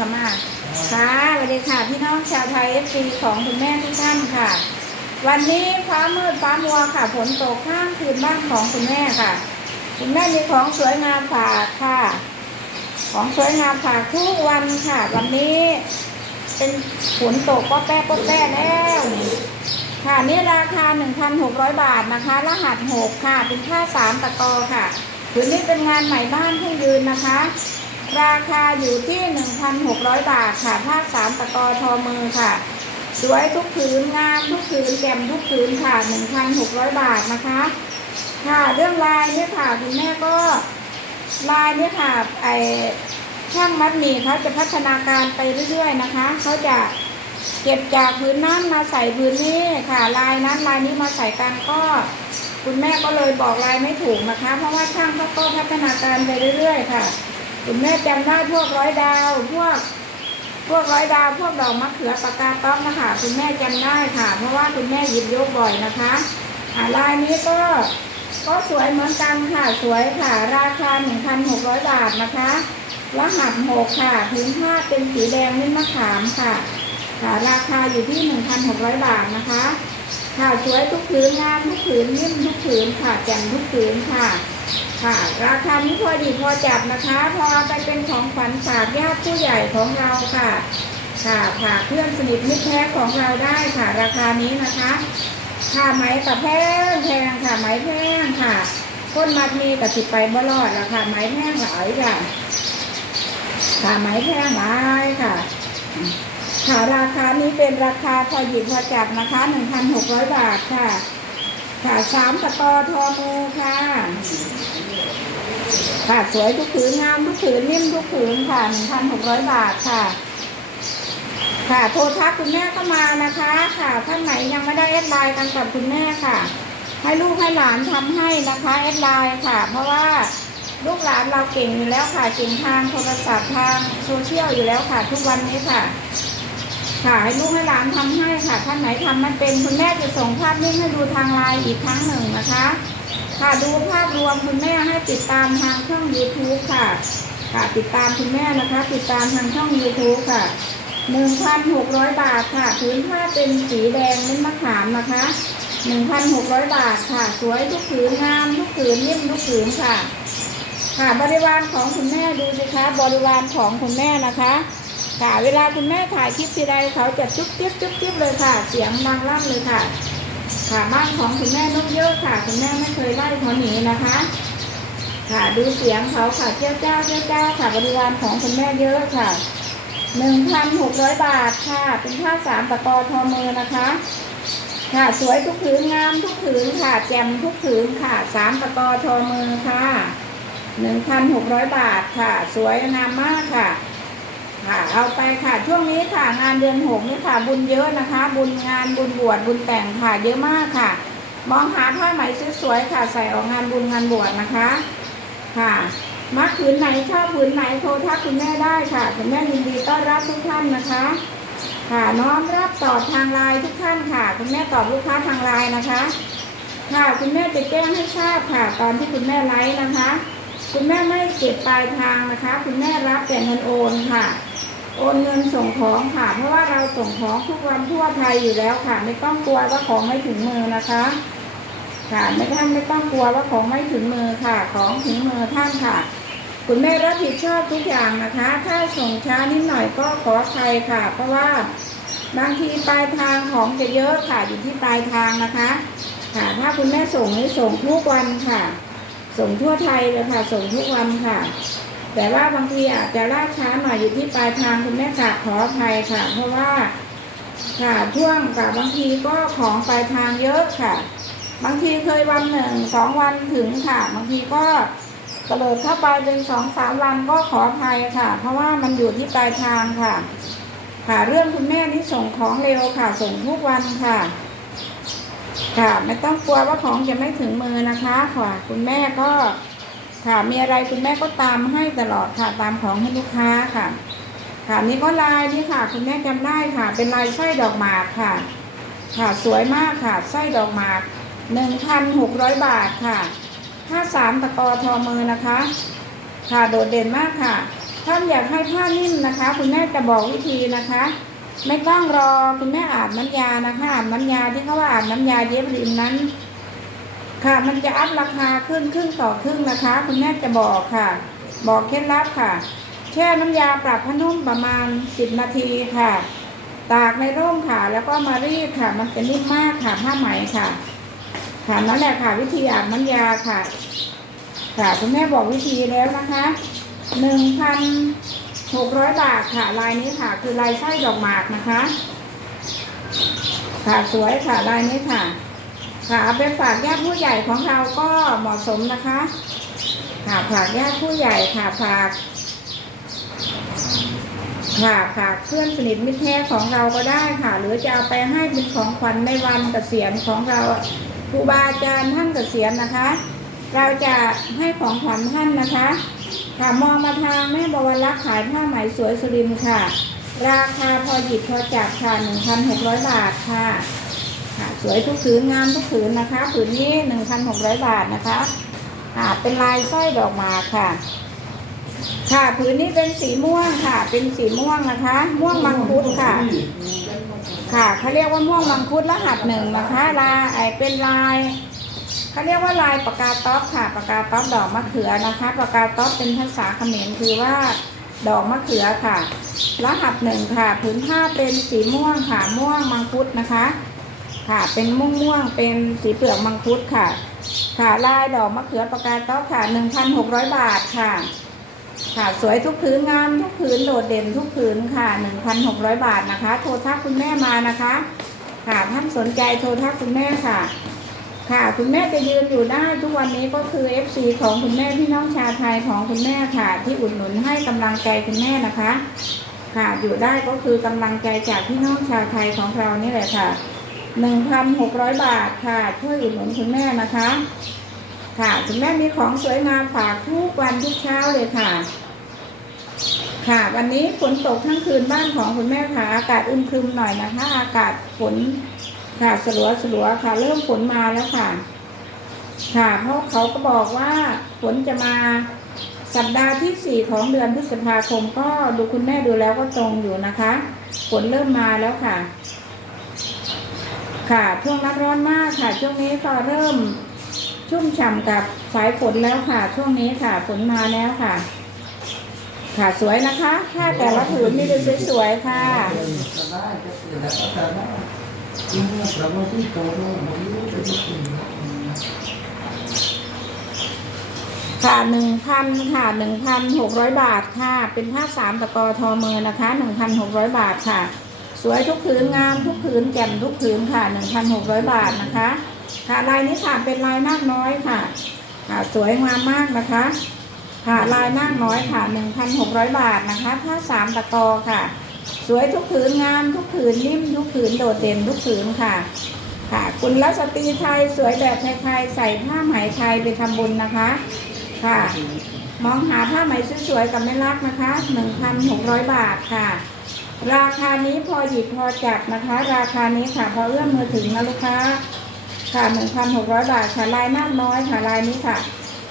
กับมาค่ะสวัสดีค่ะ พี่น้องชาวไทยเอฟซีของคุณแม่ทุกท่านค่ะ วันนี้ฟ้ามืดฟ้ามัวค่ะฝนตกข้างคืนบ้านของคุณแม่ค่ะ คุณแม่มีของสวยงามฝากค่ะ ของสวยงามฝากทุกวันค่ะ วันนี้เป็นฝนตกก็แป๊ะก็แป๊ะแล้วนี่ค่ะนี่ราคา 1,600 บาทนะคะ รหัส 6 ค่ะ เป็นค่าสามตะกอค่ะผืนนี้เป็นงานใหม่บ้านเพิ่งยืนนะคะ ราคาอยู่ที่ 1,600 บาทค่ะผ้าสามตะกอทอมือค่ะ สวยทุกผืนงามทุกผืนแจ่มทุกผืนค่ะ 1,600 บาทนะคะ ค่ะเรื่องลายเนี่ยค่ะคุณแม่ก็ลายเนี่ยค่ะไอช่างมัดหมี่เขาจะพัฒนาการไปเรื่อยๆนะคะเขาจะเก็บจากพื้นนั้นมาใส่พื้นนี้ค่ะ ลายนั้นลายนี้มาใส่กันก็ คุณแม่ก็เลยบอกลายไม่ถูกนะคะ เพราะว่าช่างเขาก็พัฒนาการไปเรื่อย ๆ ค่ะ คุณแม่จำได้พวกร้อยดาว พวก พวกร้อยดาว พวกดอกมะเขือปากกาต๊อกนะคะ คุณแม่จำได้ค่ะ เพราะว่าคุณแม่หยิบยกบ่อยนะคะอ่าลายนี้ก็ก็สวยเหมือนกันค่ะ สวยค่ะ ราคา 1,600 บาทนะคะรหัสหกค่ะพื้นผ้าเป็นสีแดงมิ้นมะขามค่ะ ค่ะ ราคาอยู่ที่ 1,600 บาทนะคะค่ะสวยทุกผืนงามทุกผืนนิ่มทุกผืนค่ะแจ่มทุกผืนค่ะ ค่ะ ราคานี้พอดีพอจับนะคะ พอไปเป็นของขวัญฝากญาติผู้ใหญ่ของเราค่ะ ค่ะฝากเพื่อนสนิทมิตรแท้ของเราได้ค่ะ ราคานี้นะคะค่ะไหมกับแพงแพงค่ะไหมแพงค่ะก้นมัดมีกับสิบไปบ่รอดแล้วค่ะไหมแพงหลายค่ะค่ะไหมแพงหลายค่ะค่ะราคานี้เป็นราคาพอหยิบพอจับนะคะ 1,600 บาทค่ะ ค่ะสามตะกอทอมือค่ะ ค่ะสวยทุกผืนงามทุกผืนนิ่มทุกผืนค่ะ1,600บาทค่ะ ค่ะโทรทักคุณแม่ก็มานะคะ ค่ะท่านไหนยังไม่ได้แอดไลน์กันกับคุณแม่ค่ะ ให้ลูกให้หลานทำให้นะคะแอดไลน์ค่ะ เพราะว่าลูกหลานเราเก่งอยู่แล้วค่ะเก่งทางโทรศัพท์ทางโซเชียลอยู่แล้วค่ะ ทุกวันนี้ค่ะ ค่ะให้ลูกให้หลานทำให้ค่ะท่านไหนทำไม่เป็นคุณแม่จะส่งภาพนิ่งให้ดูทางไลน์อีกครั้งหนึ่งนะคะ ค่ะดูภาพรวมคุณแม่ให้ติดตามทางช่อง YouTube ค่ะ ค่ะติดตามคุณแม่นะคะ ติดตามทางช่อง YouTube ค่ะ1,600บาทค่ะพื้นผ้าเป็นสีแดงเป็นมะขามนะคะ1,600บาทค่ะ สวยทุกผืนงามทุกผืนนิ่ยมทุกผืนค่ะ ค่ะบริวารของคุณแม่ดูสิคะบริวารของคุณแม่นะคะ ค่ะ เวลาคุณแม่ถ่ายคลิปทีใดเขาจะจุ๊บจิ๊บจุ๊บจิ๊บเลยค่ะ เสียงดังลั่นเลยค่ะ ค่ะบ้านของคุณแม่นกเยอะค่ะ คุณแม่ไม่เคยไล่เขาหนีนะคะ ค่ะดูเสียงเขาค่ะเจ้าเจ้าเจ้าเจ้าค่ะบริวารของคุณแม่เยอะค่ะหนึ่งพันหกร้อยบาทค่ะ เป็นผ้าสามตะกอทอมือนะคะ ค่ะ สวยทุกผืนงามทุกผืนค่ะ แจ่มทุกผืนค่ะสามตะกอทอมือค่ะหนึ่งพันหกร้อยบาทค่ะ สวยงามมากค่ะ ค่ะเอาไปค่ะ ช่วงนี้ค่ะงานเดือนหกนี่ค่ะ บุญเยอะนะคะ บุญงานบุญบวชบุญแต่งค่ะ เยอะมากค่ะ มองหาผ้าไหมสวยๆค่ะ ใส่ออกงานบุญงานบวชนะคะ ค่ะมักผืนไหนชอบผืนไหนโทรทักคุณแม่ได้ค่ะคุณแม่ยินดีต้อนรับทุกท่านนะคะ ค่ะน้อมรับตอบทางไลน์ทุกท่านค่ะ คุณแม่ตอบลูกค้าทางไลน์นะคะ ค่ะคุณแม่จะแจ้งให้ทราบค่ะ ตอนที่คุณแม่ไลฟ์นะคะ คุณแม่ไม่เก็บปลายทางนะคะ คุณแม่รับแต่เงินโอนค่ะ โอนเงินส่งของค่ะ เพราะว่าเราส่งของทุกวันทั่วไทยอยู่แล้วค่ะ ไม่ต้องกลัวว่าของไม่ถึงมือนะคะ ค่ะไม่ท่านไม่ต้องกลัวว่าของไม่ถึงมือค่ะ ของถึงมือท่านค่ะ คุณแม่รับผิดชอบทุกอย่างนะคะ ถ้าส่งช้านิดหน่อยก็ขออภัยค่ะ เพราะว่าบางทีปลายทางของจะเยอะค่ะอยู่ที่ปลายทางนะคะ ค่ะถ้าคุณแม่ส่งให้ส่งทุกวันค่ะ ส่งทั่วไทยเลยค่ะ ส่งทุกวันค่ะ แต่ว่าบางทีอาจจะล่าช้าหน่อยอยู่ที่ปลายทางคุณแม่กราบขออภัยค่ะ เพราะว่าค่ะช่วงกับบางทีก็ของปลายทางเยอะค่ะ บางทีเคยวันหนึ่งสองวันถึงค่ะ บางทีก็กระโดดเข้าไปเป็นสองสามวันก็ขออภัยค่ะ เพราะว่ามันอยู่ที่ปลายทางค่ะ ค่ะเรื่องคุณแม่นี่ส่งของเร็วค่ะ ส่งทุกวันค่ะ ค่ะ ไม่ต้องกลัวว่าของจะไม่ถึงมือนะคะค่ะคุณแม่ก็ ค่ะมีอะไรคุณแม่ก็ตามให้ตลอดค่ะตามของให้ลูกค้าค่ะ ค่ะนี่ก็ลายนี่ค่ะ คุณแม่จำได้ค่ะ เป็นลายสร้อยดอกหมากค่ะ ค่ะสวยมากค่ะสร้อยดอกหมากหนึ่งพันหกร้อยบาทค่ะผ้าสามตะกอทอมือนะคะ ค่ะโดดเด่นมากค่ะท่านอยากให้ผ้านิ่มนะคะ คุณแม่จะบอกวิธีนะคะ ไม่ต้องรอคุณแม่อาบน้ำยานะคะอาบน้ำยาที่เขาว่าอาบน้ำยาเย็บริมนั้น ค่ะ มันจะอัพราคาขึ้นครึ่งต่อครึ่งนะคะ คุณแม่จะบอกค่ะ บอกเคล็ดลับค่ะ แช่น้ำยาปรับผ้านุ่มประมาณ 10 นาทีค่ะ ตากในร่มค่ะ แล้วก็มารีดค่ะ มันจะนิ่มมากค่ะผ้าไหมค่ะ ค่ะนั่นแหละค่ะ วิธีอาบน้ำยาค่ะ ค่ะคุณแม่บอกวิธีแล้วนะคะหนึ่งพันหกร้อยบาทค่ะ ลายนี้ค่ะ คือลายไส้ดอกหมากนะคะ ค่ะสวยค่ะลายนี้ค่ะ ค่ะเอาไปฝากญาติผู้ใหญ่ของเราก็เหมาะสมนะคะ ค่ะฝากญาติผู้ใหญ่ค่ะฝาก ค่ะฝากเพื่อนสนิทมิตรแท้ของเราก็ได้ค่ะ หรือจะเอาไปให้เป็นของขวัญในวันเกษียณของเราครูบาอาจารย์ท่านเกษียณนะคะ เราจะให้ของขวัญท่านนะคะ ค่ะมองมาทางแม่บวรรักษ์ขายผ้าไหมสวยสุรินทร์ค่ะ ราคาพอหยิบพอจับค่ะ1,600 บาทค่ะ ค่ะสวยทุกผืนงามทุกผืนนะคะ ผืนนี้1,600บาทนะคะค่ะเป็นลายสร้อยดอกหมากค่ะ ค่ะผืนนี้เป็นสีม่วงค่ะ เป็นสีม่วงนะคะ ม่วงมังคุดค่ะ ค่ะเขาเรียกว่าม่วงมังคุดรหัสหนึ่งนะคะ ลายไอเป็นลายเขาเรียกว่าลายปากกาต๊อปค่ะปากกาต๊อปดอกมะเขือนะคะปากกาต๊อปเป็นภาษาเขมรคือว่าดอกมะเขือค่ะ รหัสหนึ่งค่ะ ผืนผ้าเป็นสีม่วงค่ะ ม่วงมังคุดนะคะ ค่ะ เป็นม่วงม่วงเป็นสีเปลือกมังคุดค่ะ ค่ะลายดอกมะเขือปากกาต๊อปค่ะ1,600บาทค่ะ ค่ะสวยทุกผืนงามทุกผืนโดดเด่นทุกผืนค่ะ1,600บาทนะคะ โทรทักคุณแม่มานะคะ ค่ะท่านสนใจโทรทักคุณแม่ค่ะ ค่ะคุณแม่จะยืนอยู่ได้ทุกวันนี้ก็คือ FC ของคุณแม่พี่น้องชาวไทยของคุณแม่ค่ะ ที่อุดหนุนให้กำลังใจคุณแม่นะคะค่ะอยู่ได้ก็คือกำลังใจจากพี่น้องชาวไทยของเรานี่แหละค่ะ 1,600 บาทค่ะ ช่วยอุดหนุนคุณแม่นะคะ ค่ะคุณแม่มีของสวยงามฝากทุกวันทุกเช้าเลยค่ะ ค่ะวันนี้ฝนตกทั้งคืนบ้านของคุณแม่ค่ะ อากาศอึมครึมหน่อยนะคะ อากาศฝนค่ะสลัวสลัวค่ะ เริ่มฝนมาแล้วค่ะ ค่ะเพราะเขาก็บอกว่าฝนจะมาสัปดาห์ที่สี่ของเดือนพฤษภาคมก็ดูคุณแม่ดูแล้วก็ตรงอยู่นะคะ ฝนเริ่มมาแล้วค่ะ ค่ะช่วงน้ำร้อนมากค่ะ ช่วงนี้ก็เริ่มชุ่มฉ่ำกับสายฝนแล้วค่ะ ช่วงนี้ค่ะฝนมาแล้วค่ะ ค่ะสวยนะคะถ้าแต่ละผืนมีดูสวยๆค่ะค่ะหนึ่งพันค่ะหนึ่งพันหกร้อยบาทค่ะ เป็นผ้าสามตะกอทอมือนะคะหนึ่งพันหกร้อยบาทค่ะ สวยทุกผืนงามทุกผืนแจ่มทุกผืนค่ะหนึ่งพันหกร้อยบาทนะคะ ค่ะลายนี้ค่ะเป็นลายนาคน้อยค่ะ ค่ะสวยงามมากนะคะ ค่ะลายนาคน้อยค่ะหนึ่งพันหกร้อยบาทนะคะผ้าสามตะกอค่ะ สวยทุกผืนงามทุกผืนนิ่มทุกผืนโดดเด่นทุกผืนค่ะ ค่ะ คุณรัสตรีไทยสวยแบบไทยๆใส่ผ้าไหมไทยไปทำบุญนะคะ ค่ะมองหาผ้าไหมสวยๆกับแม่รักนะคะ 1,600 บาทค่ะ ราคานี้พอหยิบพอจับนะคะ ราคานี้ค่ะพอเอื้อมมือถึงนะลูกค้าค่ะ1,600บาทค่ะลายน้าน้อยค่ะลายนี้ค่ะ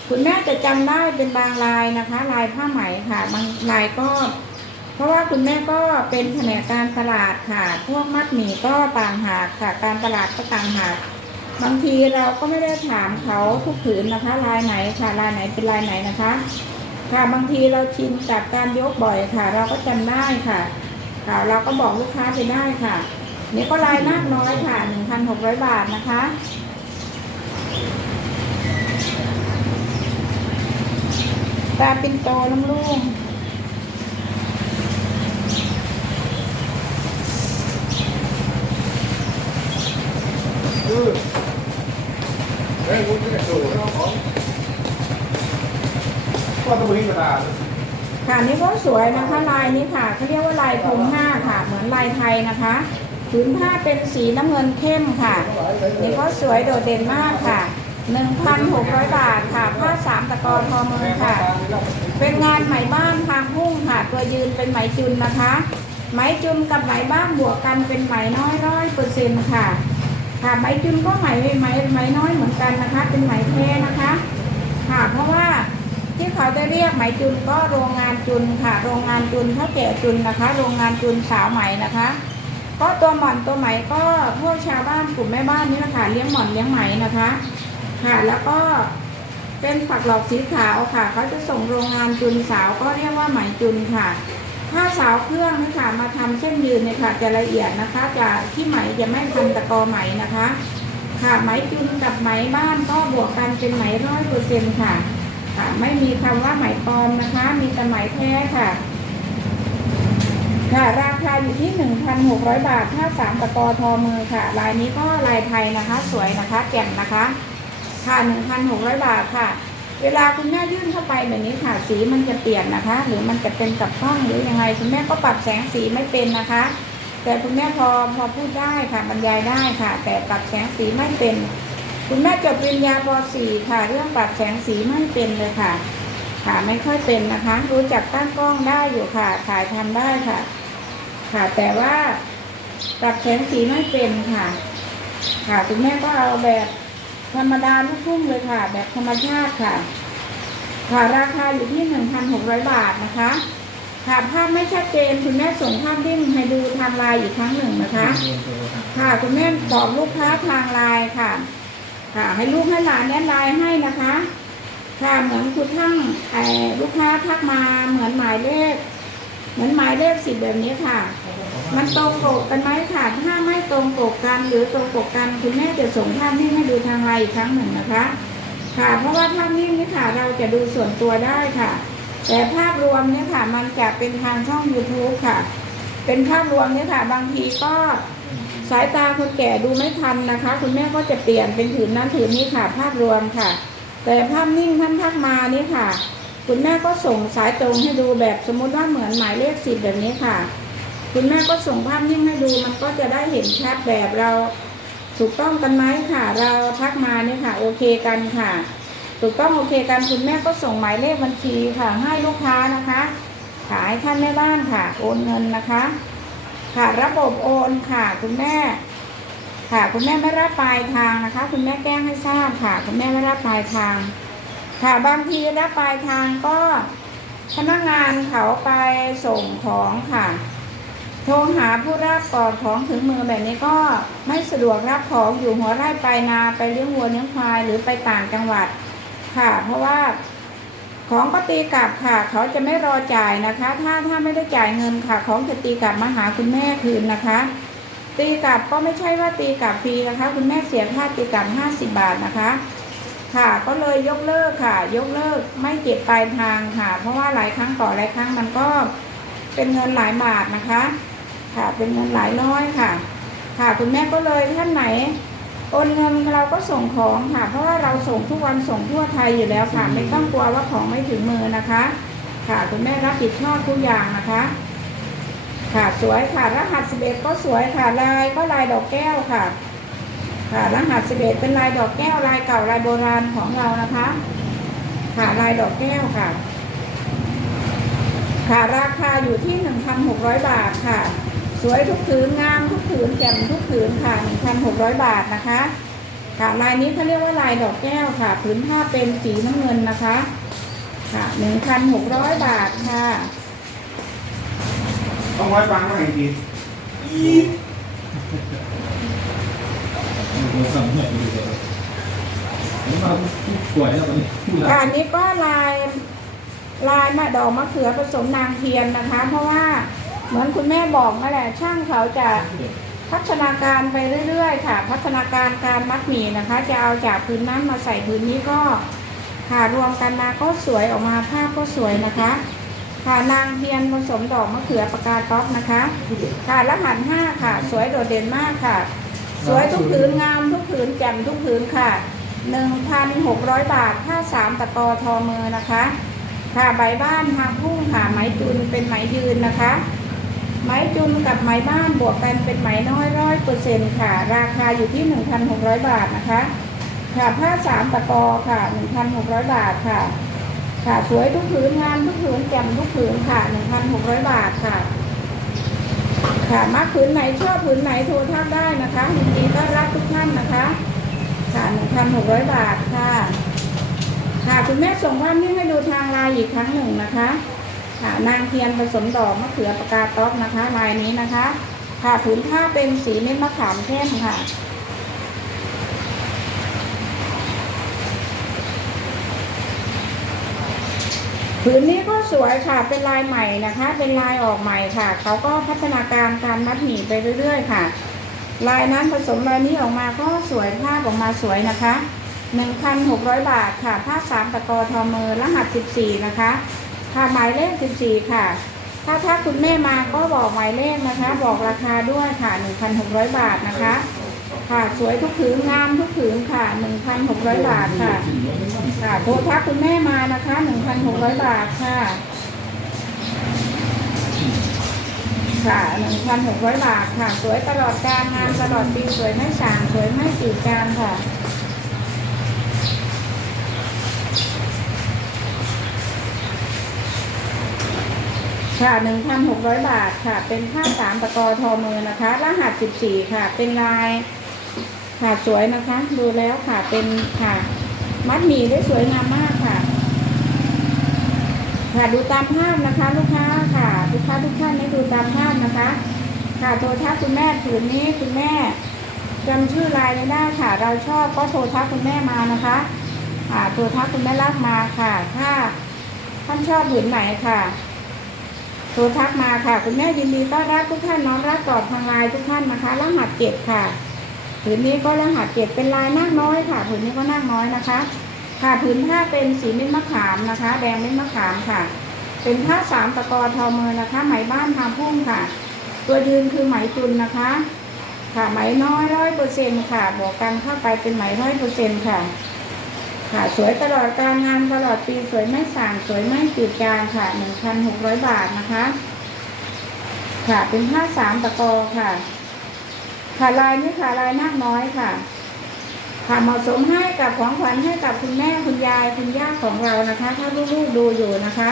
คุณแม่จะจำได้เป็นบางลายนะคะ ลายผ้าไหมค่ะบางลายก็ เพราะว่าคุณแม่ก็เป็นแผนกการตลาดค่ะ พวกมัดหมี่ก็ต่างหากค่ะ การตลาดก็ต่างหากบางทีเราก็ไม่ได้ถามเขาทุกผืนนะคะ ลายไหนค่ะลายไหนเป็นลายไหนนะคะ ค่ะบางทีเราชินกับการยกบ่อยค่ะ เราก็จำได้ค่ะ ค่ะ เราก็บอกลูกค้าไปได้ค่ะนี่ก็ลายมากน้อยค่ะหนึ่งทพหร้อยบาทนะคะ ตาเป็นโตลุ่มลุ่มเอ้ยคุณจะโตแล้ของก็ต้องมีกระดาษ ค่ะนี่ก็สวยนะคะลายนี้ค่ะเขาเรียกว่าลายพรมห้าค่ะ เหมือนลายไทยนะคะผืนผ้าเป็นสีน้ำเงินเข้มค่ะนี่ก็สวยโดดเด่นมากค่ะ1,600 บาทค่ะ ผ้าสามตะกอนทอมือค่ะ เป็นงานไหมบ้านทางพุ่งค่ะ ตัวยืนเป็นไหมจุนนะคะ ไหมจุนกับไหมบ้านบวกกันเป็นไหมน้อยร้อยเปอร์เซ็นต์ค่ะ ค่ะไหมจุนก็ไหมไหมไหมน้อยเหมือนกันนะคะ เป็นไหมแท้นะคะ ค่ะเพราะว่า ที่เขาได้เรียกไหมจุนก็โรงงานจุนค่ะ โรงงานจุนเท่าแก่จุนนะคะ โรงงานจุนสาวไหมนะคะ ก็ตัวหม่อนตัวไหมก็พวกชาวบ้านกลุ่มแม่บ้านนี่แหละค่ะเลี้ยงหม่อนเลี้ยงไหมนะคะ ค่ะแล้วก็เป็นฝักหลอกสีขาวค่ะเขาจะส่งโรงงานจุนสาวก็เรียกว่าไหมจุนค่ะถ้าสาวเครื่องนี่ค่ะมาทำเส้นยืนเนี่ยค่ะจะละเอียดนะคะจะที่ไหมจะไม่ทำตะกอไหมนะคะ ค่ะไหมจุนกับไหมบ้านก็บวกกันเป็นไหมร้อยเปอร์เซ็นต์ค่ะ ค่ะ ไม่มีคำว่าไหมปลอมนะคะ มีแต่ไหมแท้ค่ะ ค่ะ ราคาอยู่ที่ 1,600 บาทถ้าสามตะกอทอมือค่ะ ลายนี้ก็ลายไทยนะคะ สวยนะคะแจ่มนะคะ ค่ะ 1,600 บาทค่ะ เวลาคุณแม่ยื่นเข้าไปแบบนี้ค่ะ สีมันจะเปลี่ยนนะคะ หรือมันจะเป็นกับกล้องหรือยังไงคุณแม่ก็ปรับแสงสีไม่เป็นนะคะ แต่คุณแม่พอพอพูดได้ค่ะบรรยายได้ค่ะ แต่ปรับแสงสีไม่เป็น คุณแม่จบปริญญาป .4 ค่ะ เรื่องปรับแสงสีไม่เป็นเลยค่ะ ค่ะไม่ค่อยเป็นนะคะ รู้จักตั้งกล้องได้อยู่ค่ะถ่ายทำได้ค่ะ ค่ะแต่ว่าปรับแสงสีไม่เป็นค่ะ ค่ะคุณแม่ก็เอาแบบธรรมดาลูกทุ่งเลยค่ะ แบบธรรมชาติค่ะ ค่ะราคาอยู่ที่1,600บาทนะคะค่ะภาพไม่ชัดเจนคุณแม่ส่งภาพดิ้งให้ดูทางไลน์อีกครั้งหนึ่งนะคะ ค่ะคุณแม่บอกลูกค้าทางไลน์ค่ะ ค่ะ ให้ลูกให้หลานแนะไลน์ให้นะคะ ค่ะเหมือนคุณทั้งไอ้ลูกค้าทักมาเหมือนหมายเลข เหมือนหมายเลขสิบแบบนี้ค่ะ มันตรงปกกันไหมค่ะ ถ้าไม่ตรงปกกันหรือตรงปกกันคุณแม่จะส่งภาพนิ่งให้ดูทางไลน์อีกครั้งหนึ่งนะคะ ค่ะ เพราะว่าภาพนิ่งนี่ค่ะ เราจะดูส่วนตัวได้ค่ะ แต่ภาพรวมเนี่ยค่ะ มันจะเป็นทางช่อง YouTube ค่ะ เป็นภาพรวมเนี่ยค่ะ บางทีก็ สายตาคนแก่ดูไม่ทันนะคะ คุณแม่ก็จะเปลี่ยนเป็นถือนั้นถือนี้ค่ะ ภาพรวมค่ะ แต่ภาพนิ่งท่านทักมานี่ค่ะ คุณแม่ก็ส่งสายตรงให้ดูแบบสมมุติว่าเหมือนหมายเลขสิบแบบนี้ค่ะ คุณแม่ก็ส่งภาพนิ่งให้ดูมันก็จะได้เห็นชัดแบบเราถูกต้องกันไหมค่ะ เราทักมานี่ค่ะ โอเคกันค่ะ ถูกต้องโอเคกันคุณแม่ก็ส่งหมายเลขบัญชีค่ะ ให้ลูกค้านะคะขายท่านแม่บ้านค่ะ โอนเงินนะคะ ค่ะระบบโอนค่ะคุณแม่ ค่ะคุณแม่ไม่รับปลายทางนะคะ คุณแม่แจ้งให้ทราบค่ะ คุณแม่ไม่รับปลายทาง ค่ะบางทีรับปลายทางก็พนักงานเขาไปส่งของค่ะ โทรหาผู้รับก่อนของถึงมือแบบนี้ก็ไม่สะดวกรับของอยู่หัวไร่ไปนาไปเลี้ยงวัวเลี้ยงควายหรือไปต่างจังหวัด ค่ะ เพราะว่า ของก็ตีกลับค่ะ เขาจะไม่รอจ่ายนะคะ ถ้าถ้าไม่ได้จ่ายเงินค่ะ ของจะตีกลับมาหาคุณแม่คืนนะคะ ตีกลับก็ไม่ใช่ว่าตีกลับฟรีนะคะ คุณแม่เสียค่าตีกลับ 50 บาทนะคะ ค่ะ ก็เลยยกเลิกค่ะ ยกเลิกไม่เก็บปลายทางค่ะ เพราะว่าหลายครั้งต่อหลายครั้งมันก็เป็นเงินหลายบาทนะคะ ค่ะเป็นเงินหลายร้อยค่ะ ค่ะคุณแม่ก็เลยท่านไหน โอนเงินเราก็ส่งของค่ะ เพราะว่าเราส่งทุกวันส่งทั่วไทยอยู่แล้วค่ะ ไม่ต้องกลัวว่าของไม่ถึงมือนะคะ ค่ะคุณแม่รับผิดชอบทุกอย่างนะคะ ค่ะสวยค่ะรหัสสิบเอ็ดก็สวยค่ะลายก็ลายดอกแก้วค่ะ ค่ะรหัสสิบเอ็ดเป็นลายดอกแก้วลายเก่าลายโบราณของเรานะคะ ค่ะลายดอกแก้วค่ะ ค่ะราคาอยู่ที่1,600บาทค่ะ สวยทุกผืนงามทุกผืนแจ่มทุกผืนค่ะ 1,600 บาทนะคะ ค่ะลายนี้เขาเรียกว่าลายดอกแก้วค่ะผืนผ้าเป็นสีน้ำเงินนะคะ ค่ะ 1,600 บาทค่ะ ต้องไว้ฟังว่าไงดีผมสั่งเหนื่อยอยู่เลยผมมาผู้ป่วยแล้วตอนนี้ผู้หลัค่ะบอันนี้ก็ลายลายมะดอกมะเขือผสมนางเทียนนะคะ เพราะว่า เหมือนคุณแม่บอกนั่นแหละ ช่างเขาจะพัฒนาการไปเรื่อยๆ ค่ะ พัฒนาการการมัดหมี่นะคะ จะเอาจากพื้นนั้นมาใส่พื้นนี้ก็ค่ะรวมกันมาก็สวยออกมาภาพก็สวยนะคะ ค่ะนางเทียนผสมดอกมะเขือปากกาต๊อกนะคะ ค่ะรหัสห้าค่ะ สวยโดดเด่นมากค่ะ สวยทุกผืนงามทุกผืนแจ่มทุกผืนค่ะ1,600บาทถ้าสามตะกอทอมือนะคะ ค่ะใบบ้านทางพุ่งค่ะไหมจุนเป็นไหมยืนนะคะ ไหมจุนกับไหมบ้านบวกกันเป็นไหมน้อยร้อยเปอร์เซ็นต์ค่ะ ราคาอยู่ที่ 1,600 บาทนะคะ ค่ะผ้าสามตะกอค่ะ 1,600 บาทค่ะ ค่ะสวยทุกผืนงามทุกผืนแจ่มทุกผืนค่ะ 1,600 บาทค่ะ ค่ะมาผืนไหนชอบผืนไหนโทรทักได้นะคะยินดีต้อนรับทุกท่านนะคะ ค่ะ 1,600 บาทค่ะ ค่ะคุณแม่ส่งภาพนี้ให้ดูทางไลน์อีกครั้งหนึ่งนะคะ ค่ะนางเทียนผสมดอกมะเขือปากกาต๊อกนะคะลายนี้นะคะ ค่ะผืนผ้าเป็นสีเม็ดมะขามเข้มค่ะผืนนี้ก็สวยค่ะ เป็นลายใหม่นะคะ เป็นลายออกใหม่ค่ะ เขาก็พัฒนาการการมัดหมี่ไปเรื่อย ๆ ค่ะ ลายนั้นผสมลายนี้ออกมาก็สวยภาพออกมาสวยนะคะ 1,600 บาทค่ะ ผ้าสามตะกอทอมือรหัส 14 นะคะ ค่ะหมายเลข 14 ค่ะ ถ้าถ้าคุณแม่มาก็บอกหมายเลขนะคะ บอกราคาด้วยค่ะ 1,600 บาทนะคะ ค่ะสวยทุกผืนงามทุกผืนค่ะ 1,600 บาทค่ะ ค่ะโทรทักคุณแม่มานะคะ 1,600 บาทค่ะ ค่ะ 1,600 บาทค่ะ สวยตลอดการงานตลอดปีสวยไม่สางสวยไม่ตีการค่ะ ค่ะ1,600บาทค่ะ เป็นผ้าสามตะกอทอมือนะคะ รหัส14ค่ะ เป็นลายค่ะสวยนะคะ ดูแล้วค่ะเป็นค่ะ มัดหมี่ได้สวยงามมากค่ะ ค่ะดูตามภาพนะคะ ลูกค้าค่ะลูกค้าทุกท่านให้ดูตามภาพนะคะ ค่ะโทรทัศน์คุณแม่ผืนนี้คุณแม่จำชื่อลายไม่ได้ค่ะ เราชอบก็โทรทัศน์คุณแม่มานะคะค่ะโทรทัศน์คุณแม่รับมาค่ะ ถ้าท่านชอบผืนไหนค่ะ ทรทักมาค่ะ คุณแม่ยินดีต้อนรับทุกท่านน้อมรับตอบทางไลน์ทุกท่านนะคะรหัสเจ็ดค่ะผืนนี้ก็รหัสเจ็ดเป็นลายนาคน้อยค่ะผืนนี้ก็นาคน้อยนะคะ ค่ะผืนผ้าเป็นสีเม็ดมะขามนะคะ แดงเม็ดมะขามค่ะ เป็นผ้าสามตะกอทอมือนะคะ ไหมบ้านทางพุ่งค่ะ ตัวยืนคือไหมตุนนะคะ ค่ะไหมน้อยร้อยเปอร์เซ็นค่ะบวกกันเข้าไปเป็นไหมร้อยเปอร์เซ็นค่ะ ค่ะสวยตลอดการงานตลอดปีสวยไม่สั่งสวยไม่จืดจางค่ะหนึ่งพันหกร้อยบาทนะคะ ค่ะเป็นผ้าสามตะกอค่ะ ค่ะลายนี้ค่ะลายนาคน้อยค่ะค่ะเหมาะสมให้กับของขวัญให้กับคุณแม่คุณยายคุณย่าของเรานะคะ ถ้าลูกๆดูอยู่นะคะ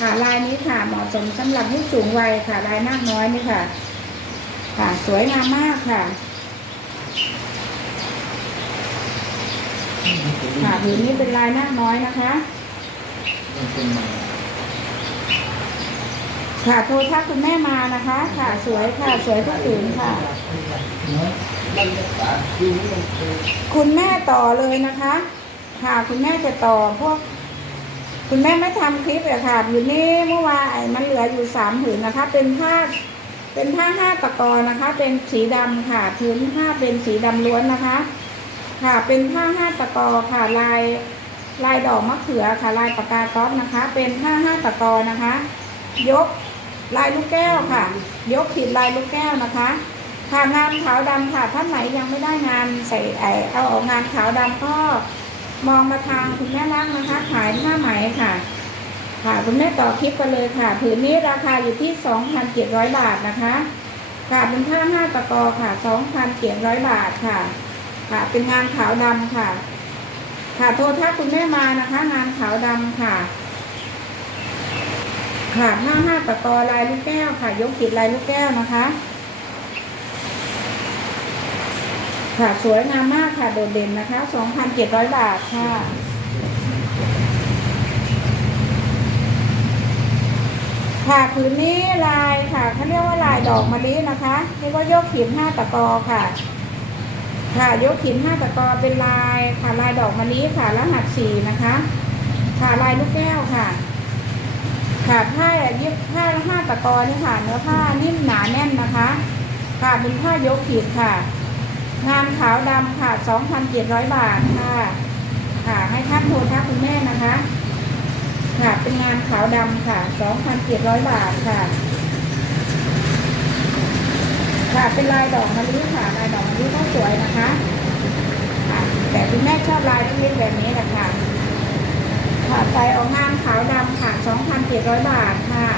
ค่ะลายนี้ค่ะเหมาะสมสำหรับผู้สูงวัยค่ะลายนาคน้อยนี่ค่ะ ค่ะสวยงามมากค่ะ ค่ะผืนนี้เป็นลายนาน้อยนะคะ ค่ะโทรทักคุณแม่มานะคะ ค่ะสวยค่ะสวยทุกผืนค่ะ คุณแม่ต่อเลยนะคะ ค่ะคุณแม่จะต่อพวกคุณแม่ไม่ทำคลิปเลยค่ะอยู่นี่เมื่อวานมันเหลืออยู่สามผืนนะคะ เป็นผ้าเป็นผ้าห้าตะกอนะคะ เป็นสีดำค่ะพื้นผ้าเป็นสีดำล้วนนะคะ ค่ะ เป็นผ้าห้าตะกอค่ะ ลายลายดอกมะเขือค่ะ ลายปากกาต๊อกนะคะ เป็นผ้าห้าตะกอนะคะ ยกลายลูกแก้วค่ะ ยกขีดลายลูกแก้วนะคะค่ะงานขาวดำค่ะท่านไหนยังไม่ได้งานใส่ไอเอาออกงานขาวดำก็มองมาทางคุณแม่รักนะคะ ขายผ้าไหมค่ะ ค่ะคุณแม่ต่อคลิปกันเลยค่ะ ผืนนี้ราคาอยู่ที่2,700บาทนะคะค่ะเป็นผ้าห้าตะกอค่ะ2,700บาทค่ะ ค่ะ เป็นงานขาวดำค่ะ ค่ะโทรทักคุณแม่มานะคะ งานขาวดำค่ะ ค่ะผ้าห้าตะกอลายลูกแก้วค่ะ ยกขีดลายลูกแก้วนะคะ ค่ะสวยงามมากค่ะโดดเด่นนะคะ2,700บาทค่ะค่ะผืนนี้ลายค่ะเขาเรียกว่าลายดอกมะลินะคะเรียกว่ายกขีดห้าตะกอค่ะ ค่ะยกขีดห้าตะกอเป็นลายค่ะลายดอกมะลิค่ะรหัสสี่นะคะ ค่ะลายลูกแก้วค่ะ ค่ะผ้าเยึดผ้าห้าตะกอนี่ค่ะ เนื้อผ้านิ่มหนาแน่นนะคะ ค่ะเป็นผ้ายกขีดค่ะ งานขาวดำค่ะ2,700บาทค่ะ ค่ะให้ท่านโทรทักคุณแม่นะคะ ค่ะเป็นงานขาวดำค่ะ2,700บาทค่ะ ค่ะเป็นลายดอกมะลิค่ะลายดอกมะลิก็สวยนะคะค่ะแต่คุณแม่ชอบลายเล็กๆแบบนี้แหละค่ะค่ะใส่ออกงานขาวดำค่ะ2,700 บาทค่ะ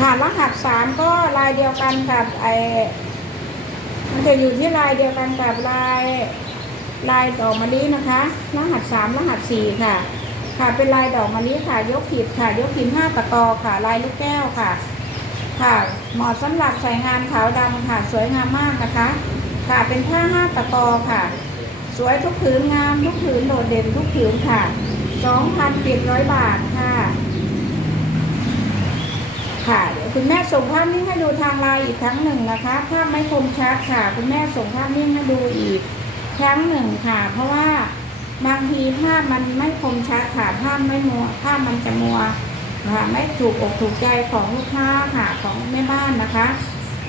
ค่ะรหัสสามก็ลายเดียวกันกับไอมันจะอยู่ที่ลายเดียวกันกับลาย ลายดอกมะลินะคะ รหัสสามรหัสสี่ค่ะ ค่ะเป็นลายดอกมะลิค่ะ ยกขีดค่ะ ยกขีดห้าตะกอค่ะ ลายลูกแก้วค่ะ ค่ะเหมาะสำหรับใส่งานขาวดำค่ะ สวยงามมากนะคะ ค่ะเป็นผ้าห้าตะกอค่ะ สวยทุกผืนงามทุกผืนโดดเด่นทุกผืนค่ะสองพันเจ็ดร้อยบาทค่ะค่ะคุณแม่ส่งภาพนิ่งให้ดูทางไลน์อีกครั้งหนึ่งนะคะ ภาพไม่คมชัดค่ะ คุณแม่ส่งภาพนิ่งให้ดูอีก ครั้งหนึ่งค่ะ เพราะว่าบางทีภาพมันไม่คมชัดค่ะภาพไม่มัวภาพมันจะมัวค่ะไม่ถูกอกถูกใจของลูกค้าค่ะของแม่บ้านนะคะ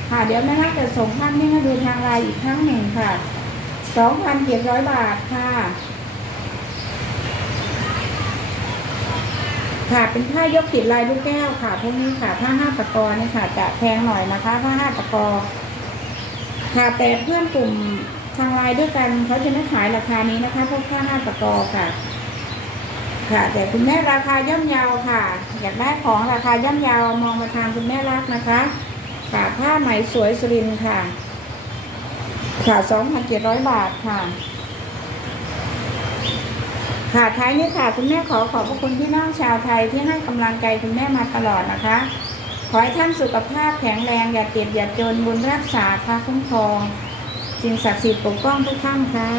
ค่ะเดี๋ยวแม่น่าจะส่งภาพนิ่งให้ดูทางไลน์อีกครั้งหนึ่งค่ะสองพันเจ็ดร้อยบาทค่ะ ค่ะเป็นผ้ายกติดลายลูกแก้วค่ะพวกนี้ค่ะผ้าห้าตะกอนี่ค่ะ จะแพงหน่อยนะคะผ้าห้าตะกอค่ะแต่เพื่อนกลุ่ม ทางไลน์ด้วยกันเขาจะไม่ขายราคานี้นะคะเพวกผ้าห้าตะกอค่ะ ค่ะ แต่คุณแม่ราคาย่อมเยาวค่ะ อยากได้ของราคาย่อมเยาวมองมาทางคุณแม่รักนะคะค่ะผ้าไหมสวยสุรินค่ะ ค่ะสองพันเจ็ดร้อยบาทค่ะ ค่ะท้ายนี้ค่ะ คุณแม่ขอขอบพระคุณพี่น้องชาวไทยที่ให้กำลังใจคุณแม่มาตลอดนะคะ ขอให้ท่านสุขภาพแข็งแรงอย่าเจ็บอย่าจนบุญรักษาพระคุ้มครอง สิ่งศักดิ์สิทธิ์ปกป้องทุกท่านค่ะ